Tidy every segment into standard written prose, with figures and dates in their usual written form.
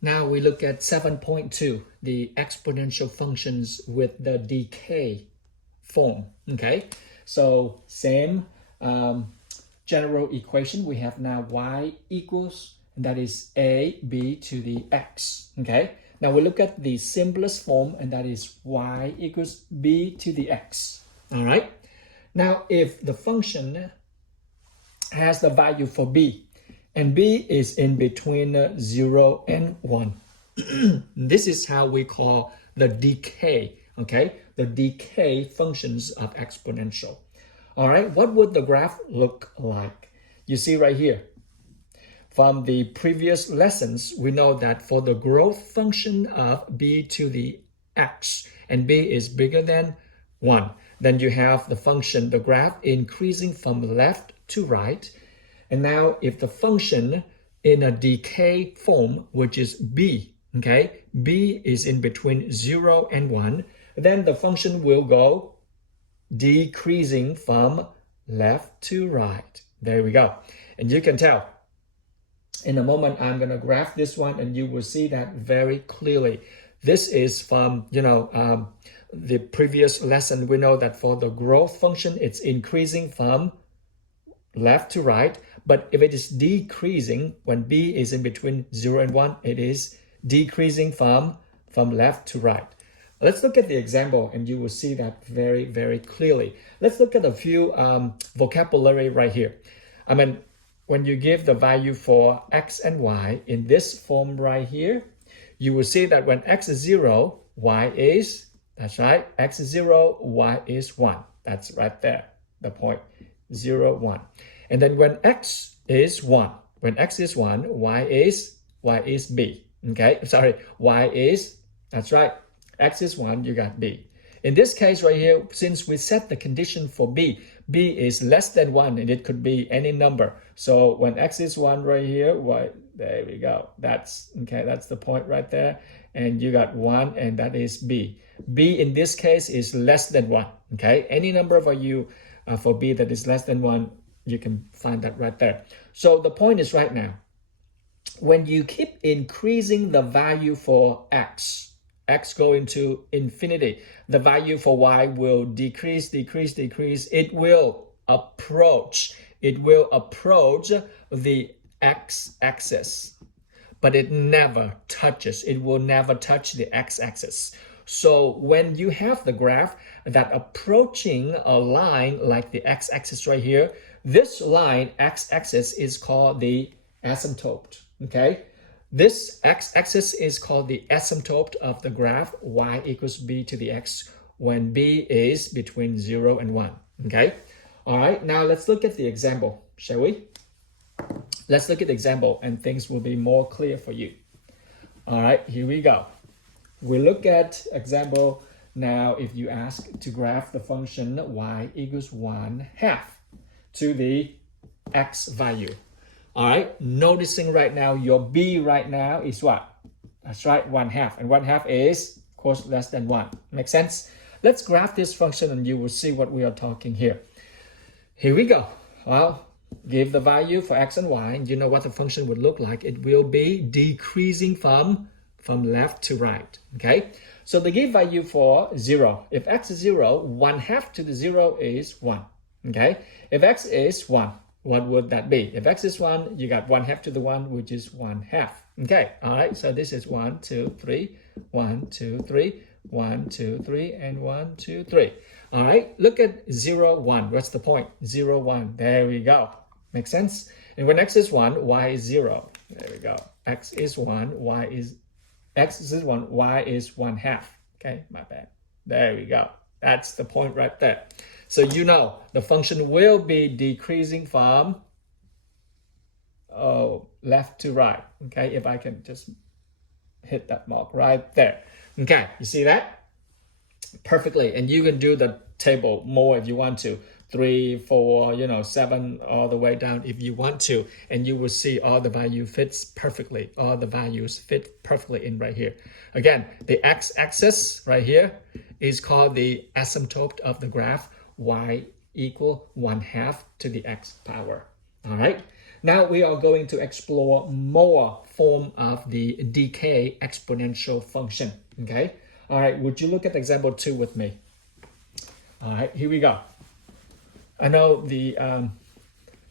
Now we look at 7.2, the exponential functions with the decay form. Okay, so same general equation. We have now y equals, and that is ab to the x. Okay, now we look at the simplest form, and that is y equals b to the x. All right, now if the function has the value for b, and b is in between 0 and 1. This is how we call the decay, okay? The decay functions of exponential. All right, what would the graph look like? You see right here. From the previous lessons, we know that for the growth function of b to the x, and b is bigger than 1, then you have the function, the graph increasing from left to right. And now if the function in a decay form, which is b, okay, b is in between 0 and 1, then the function will go decreasing from left to right. There we go. And you can tell. In a moment, I'm going to graph this one, and you will see that very clearly. This is from, the previous lesson. We know that for the growth function, it's increasing from left to right. But if it is decreasing, when b is in between 0 and 1, it is decreasing from left to right. Let's look at the example, and you will see that very, very clearly. Let's look at a few vocabulary right here. I mean, when you give the value for x and y in this form right here, you will see that when x is 0, y is, that's right, x is 0, y is 1. That's right there, the point, 0, 1. And then when x is 1, y is b. Okay, sorry, y is, that's right, x is 1, you got b. In this case right here, since we set the condition for b is less than 1, and it could be any number. So when x is 1 right here, y, there we go. That's, okay, that's the point right there. And you got 1, and that is b. b in this case is less than 1, okay? Any number for you for b that is less than 1, you can find that right there. So the point is right now, when you keep increasing the value for x going to infinity, the value for y will decrease. It will approach the x-axis, but it will never touch the x-axis. So when you have the graph that approaching a line like the x-axis right here, this line, x-axis, is called the asymptote, okay? This x-axis is called the asymptote of the graph y equals b to the x when b is between 0 and 1, okay? All right, now let's look at the example, shall we? Let's look at the example, and things will be more clear for you. All right, here we go. We look at example now. If you ask to graph the function y equals 1/2 to the x value. All right, noticing right now your b right now is what? That's right, 1/2. And 1/2 is, of course, less than 1. Make sense? Let's graph this function, and you will see what we are talking here. Here we go. Well, give the value for x and y, and you know what the function would look like. It will be decreasing from left to right, okay? So the give value for 0. If x is 0, 1/2 to the 0 is 1, okay? If x is 1, what would that be? If x is 1, you got 1/2 to the 1, which is 1/2. Okay, all right, so this is 1, 2, 3, 1, 2, 3, 1, 2, 3, and 1, 2, 3. All right, look at 0, 1. What's the point? 0, 1. There we go. Makes sense? And when x is 1, y is 0. There we go. X is 1, y is 1/2. Okay, my bad. There we go. That's the point right there. So you know the function will be decreasing from left to right. Okay, if I can just hit that mark right there. Okay, you see that? Perfectly. And you can do the table more if you want to. 3, 4, 7, all the way down if you want to. And you will see all the value fits perfectly. All the values fit perfectly in right here. Again, the x-axis right here is called the asymptote of the graph y equal 1/2 to the x power. All right. Now we are going to explore more form of the decay exponential function. Okay. All right. Would you look at example 2 with me? All right. Here we go. I know the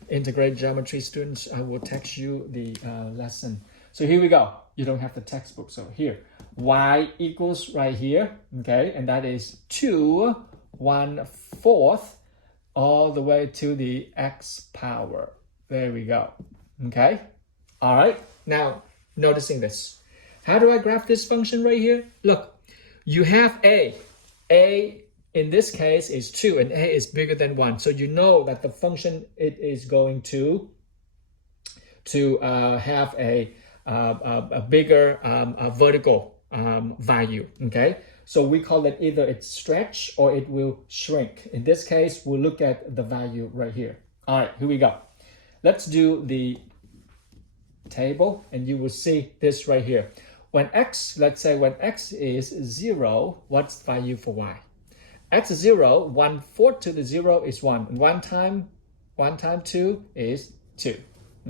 integrated geometry students, I will text you the lesson. So here we go. You don't have the textbook. So here, y equals right here. Okay. And that is 2 1/4 all the way to the x power. There we go. Okay. All right. Now, noticing this. How do I graph this function right here? Look, you have a. A in this case is 2 and a is bigger than 1. So you know that the function, it is going to have a bigger vertical value. Okay. So we call it either it's stretch or it will shrink. In this case, we'll look at the value right here. All right, here we go. Let's do the table and you will see this right here. When x, let's say when x is 0, what's the value for y? X is 0, 1/4 to the 0 is 1. 1 times 2 is 2.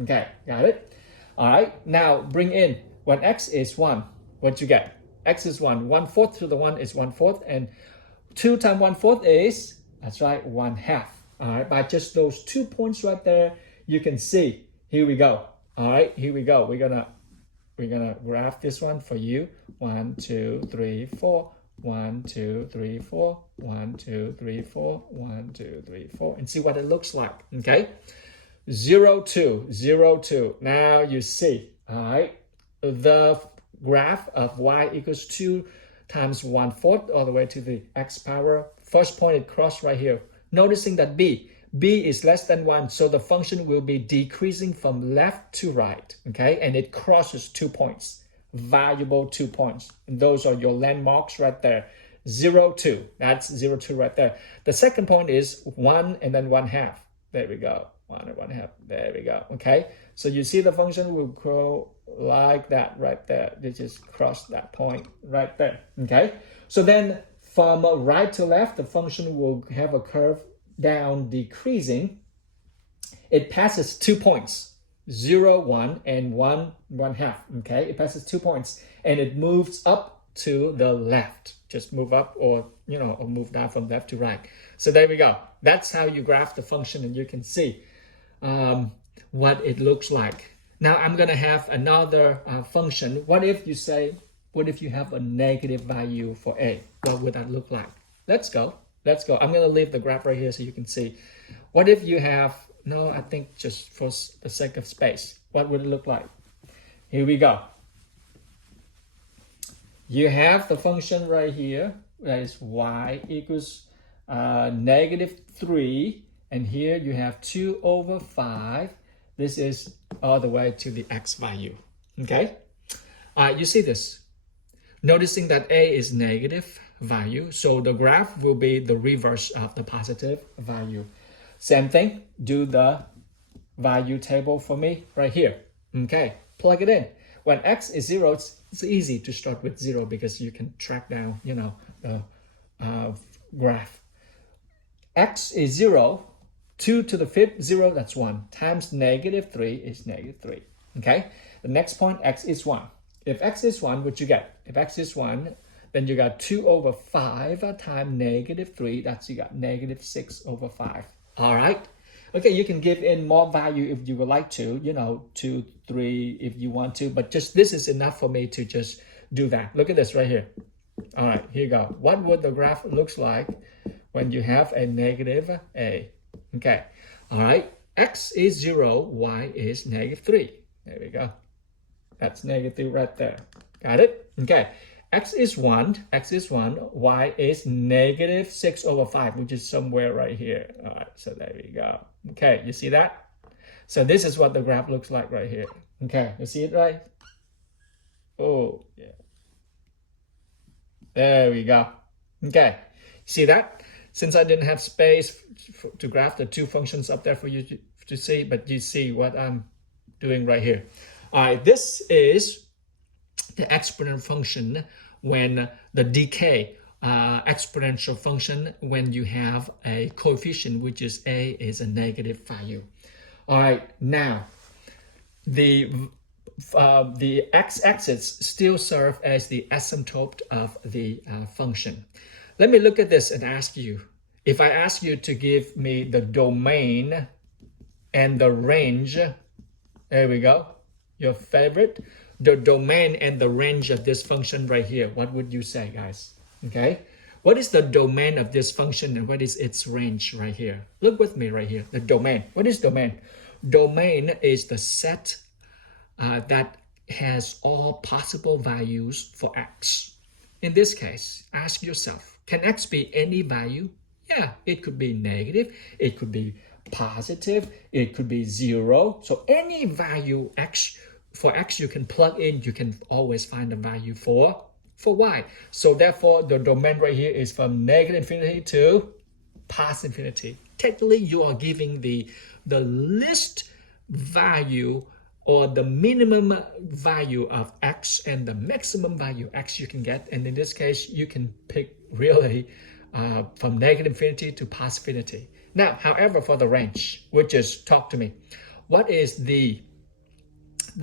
Okay, got it? All right, now bring in, when x is 1, what you get? X is 1, 1/4 to the 1 is 1/4, and 2 times 1/4 is, that's right, 1/2. All right, by just those 2 points right there, you can see, here we go. All right, here we go. We're gonna graph this one for you. 1, 2, 3, 4. 1, 2, 3, 4. 1, 2, 3, 4. 1, 2, 3, 4. And see what it looks like. Okay. 0, 2, 0, 2. Now you see, all right, the graph of y equals 2 times 1/4 all the way to the x power. First point it crossed right here. Noticing that b is less than 1, so the function will be decreasing from left to right, okay? And it crosses 2 points, valuable 2 points. And those are your landmarks right there. 0, 2, that's 0, 2 right there. The second point is 1 and then 1/2. There we go, 1 and 1/2, there we go, okay? So you see the function will go like that right there. They just cross that point right there, okay? So then from right to left, the function will have a curve down decreasing. It passes 2 points, 0, 1, and 1, 1/2, okay? It passes 2 points and it moves up to the left. Just move up or move down from left to right. So there we go. That's how you graph the function and you can see what it looks like. Now I'm going to have another function. What if you have a negative value for a? What would that look like? Let's go. I'm going to leave the graph right here so you can see. What if you have, no, I think just for the sake of space, what would it look like? Here we go. You have the function right here, that is y equals -3, and here you have 2/5. This is all the way to the x value, okay? You see this. Noticing that a is negative value, so the graph will be the reverse of the positive value. Same thing, do the value table for me right here. Okay, plug it in. When x is 0, it's easy to start with 0 because you can track down, the graph. X is 0, 2 to the 5th, 0, that's 1, times -3 is -3, okay? The next point, x is 1. If x is 1, what you get? If x is 1, then you got 2/5 times -3, that's you got -6/5. All right? Okay, you can give in more value if you would like to, 2, 3 if you want to, but just this is enough for me to just do that. Look at this right here. All right, here you go. What would the graph looks like when you have a negative a? Okay, all right, x is 0, y is -3. There we go. That's -3 right there. Got it? Okay, x is 1, y is -6/5, which is somewhere right here. All right, so there we go. Okay, you see that? So this is what the graph looks like right here. Okay, you see it right? Oh, yeah. There we go. Okay, see that? Since I didn't have space to graph the two functions up there for you to see, but you see what I'm doing right here. All right, this is the exponential function when the decay exponential function when you have a coefficient which is a is a negative value. All right, now the x-axis still serve as the asymptote of the function. Let me look at this and ask you, if I ask you to give me the domain and the range, there we go, your favorite, the domain and the range of this function right here, what would you say, guys? Okay, what is the domain of this function and what is its range right here? Look with me right here, the domain. What is domain? Domain is the set that has all possible values for x. In this case, ask yourself, can x be any value? Yeah, it could be negative, it could be positive, it could be 0. So any value x, for x you can plug in, you can always find a value for y. So therefore, the domain right here is from negative infinity to positive infinity. Technically, you are giving the least value or the minimum value of x and the maximum value x you can get. And in this case, you can pick really from negative infinity to positive infinity. Now, however, for the range, which is, talk to me, what is the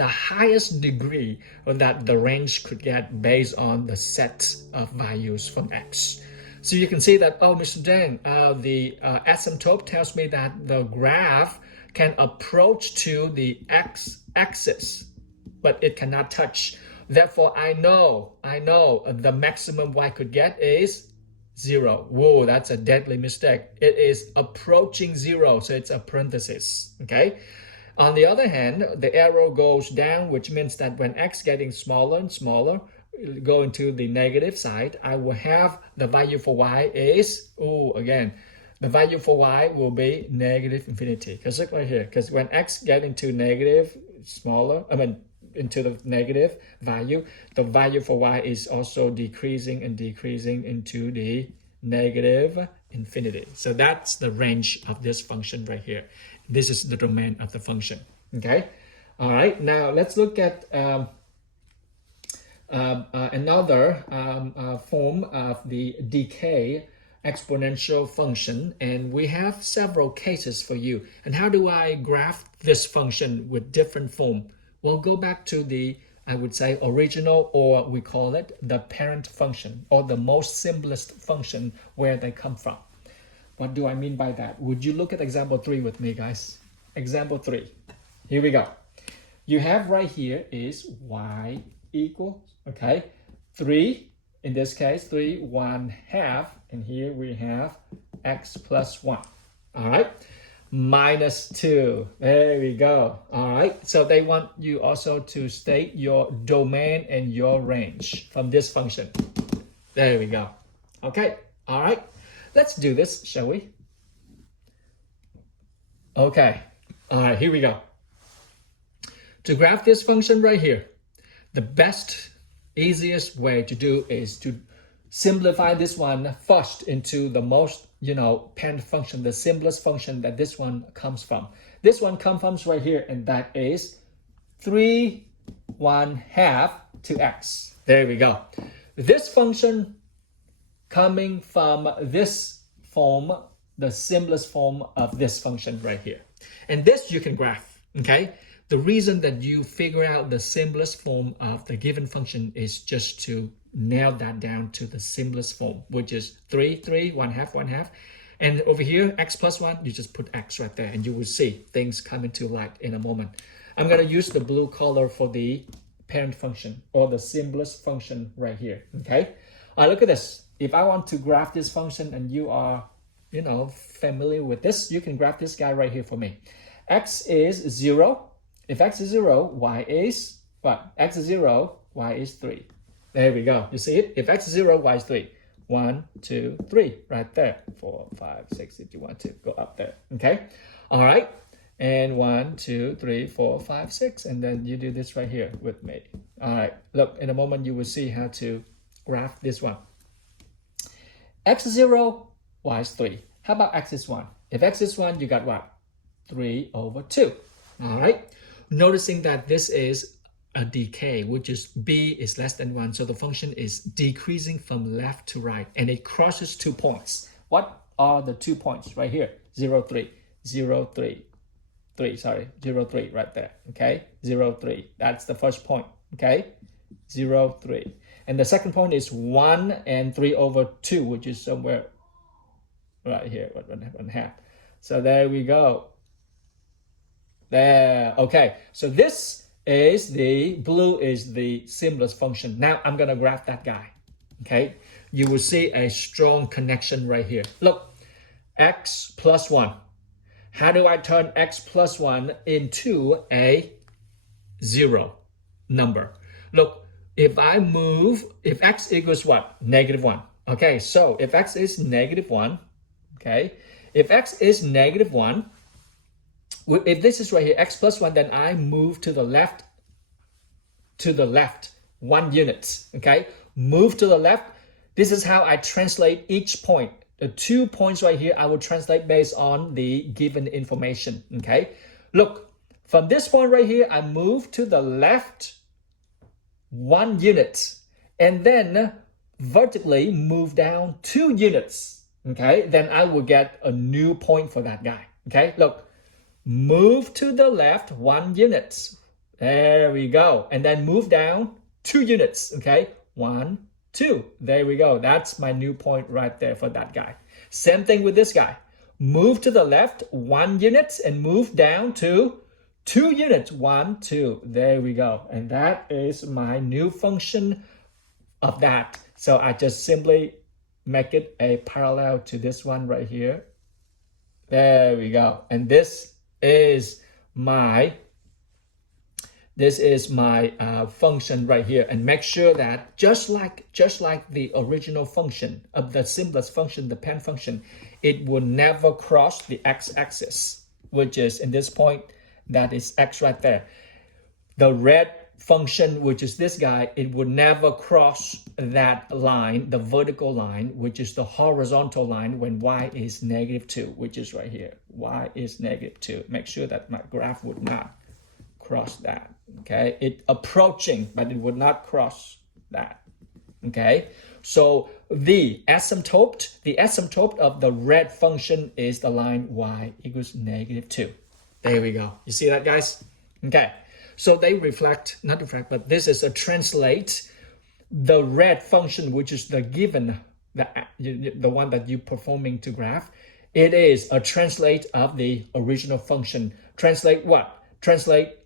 highest degree that the range could get based on the set of values from x? So you can see that, oh, Mr. Deng, the asymptote tells me that the graph can approach to the x-axis, but it cannot touch. Therefore, I know the maximum y could get is 0. Whoa, that's a deadly mistake. It is approaching 0, so it's a parenthesis, okay? On the other hand, the arrow goes down, which means that when x getting smaller and smaller, going to the negative side, I will have the value for y is, again, the value for y will be negative infinity. Because look right here, because when x get into negative, into the negative value, the value for y is also decreasing and decreasing into the negative infinity. So that's the range of this function right here. This is the domain of the function. Okay. All right. Now let's look at another form of the decay exponential function, and we have several cases for you. And how do I graph this function with different form? Well, go back to the, I would say, original, or we call it the parent function, or the most simplest function where they come from. What do I mean by that? Would you look at example 3 with me, guys? Example 3. Here we go. You have right here is y equals, okay, 3, in this case, 3, 1/2, and here we have x plus 1. All right. Minus 2. There we go. All right. So they want you also to state your domain and your range from this function. There we go. Okay. All right. Let's do this, shall we? Okay. All right. Here we go. To graph this function right here, the best, easiest way to do is to simplify this one first into the most, parent function, the simplest function that this one comes from. This one comes from right here, and that is 3 1/2 to x. There we go. This function coming from this form, the simplest form of this function right here. And this you can graph, okay? The reason that you figure out the simplest form of the given function is just to nail that down to the simplest form, which is 3, 3, 1/2, 1/2. And over here, x plus 1, you just put x right there, and you will see things come into light in a moment. I'm going to use the blue color for the parent function, or the simplest function right here, okay? Look at this. If I want to graph this function and you are, familiar with this, you can graph this guy right here for me. X is 0. If x is 0, y is what? X is 0, y is 3. There we go. You see it? If x is 0, y is 3. 1, 2, 3, right there. 4, 5, 6, if you want to go up there. Okay? All right. And 1, 2, 3, 4, 5, 6. And then you do this right here with me. All right. Look, in a moment, you will see how to graph this one. X is 0, y is 3. How about x is 1? If x is 1, you got what? 3 over 2. All right. Noticing that this is a decay, which is b is less than 1. So the function is decreasing from left to right, and it crosses 2 points. What are the 2 points right here? 0, 3, 0, 3. 3, sorry, 0, 3 right there, okay? 0, 3, that's the first point, okay? 0, 3. And the second point is 1 and 3 over 2, which is somewhere right here, 1/2. So there we go. There, okay. So this is the blue is the simplest function. Now I'm gonna graph that guy, okay? You will see a strong connection right here. Look, x plus 1. How do I turn x plus 1 into a 0 number? Look, if x equals what? -1. Okay, so if x is -1, okay, if x is -1, if this is right here, x plus 1, then I move to the left 1 unit, okay? Move to the left. This is how I translate each point. The 2 points right here, I will translate based on the given information, okay? Look, from this point right here, I move to the left 1 unit, and then vertically move down 2 units, okay? Then I will get a new point for that guy, okay? Look, move to the left 1 unit. There we go. And then move down 2 units, okay? 1, 2. There we go. That's my new point right there for that guy. Same thing with this guy. Move to the left 1 unit and move down to 2 units. 1, 2. There we go. And that is my new function of that. So I just simply make it a parallel to this one right here. There we go. And this is my function right here, and make sure that just like the original function of the simplest function, the pen function, it will never cross the x-axis, which is in this point, that is x right there. The red function, which is this guy, it will never cross that line, the vertical line, which is the horizontal line when y is -2, which is right here. Y is -2. Make sure that my graph would not cross that, okay? It approaching, but it would not cross that, okay? So the asymptote of the red function is the line y equals -2. There we go. You see that, guys? Okay. So they not reflect, but this is a translate the red function, which is the given, the one that you're performing to graph. It is a translate of the original function. Translate what? Translate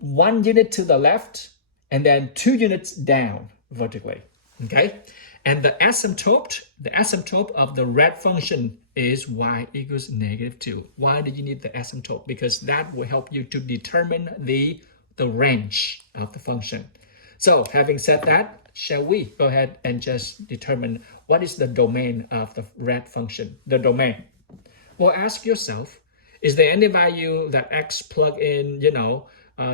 1 unit to the left and then 2 units down vertically, okay? And the asymptote of the red function is y equals -2. Why do you need the asymptote? Because that will help you to determine the range of the function. So having said that, shall we go ahead and just determine what is the domain of the red function, the domain? Well, ask yourself, is there any value that x plug in,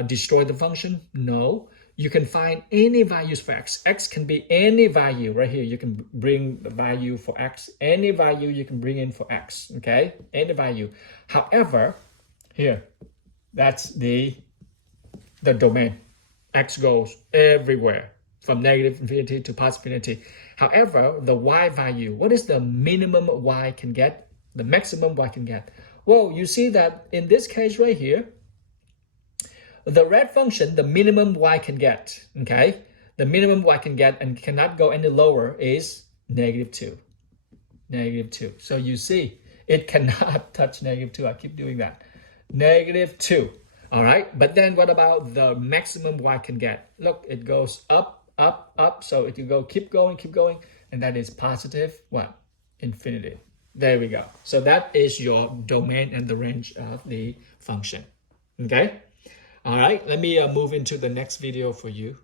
destroy the function? No. You can find any values for x. X can be any value right here. You can bring the value for x. Any value you can bring in for x, okay? Any value. However, here, that's the domain. X goes everywhere from -infinity to positive infinity. However, the y value, what is the minimum y can get? The maximum y can get? Well, you see that in this case right here, the red function, the minimum y can get, okay? The minimum y can get and cannot go any lower is -2. -2. So you see, it cannot touch -2. I keep doing that. -2. All right, but then what about the maximum y can get? Look, it goes up, up, up. So it will keep going, and that is positive what? Infinity. There we go. So that is your domain and the range of the function. Okay. All right, let me move into the next video for you.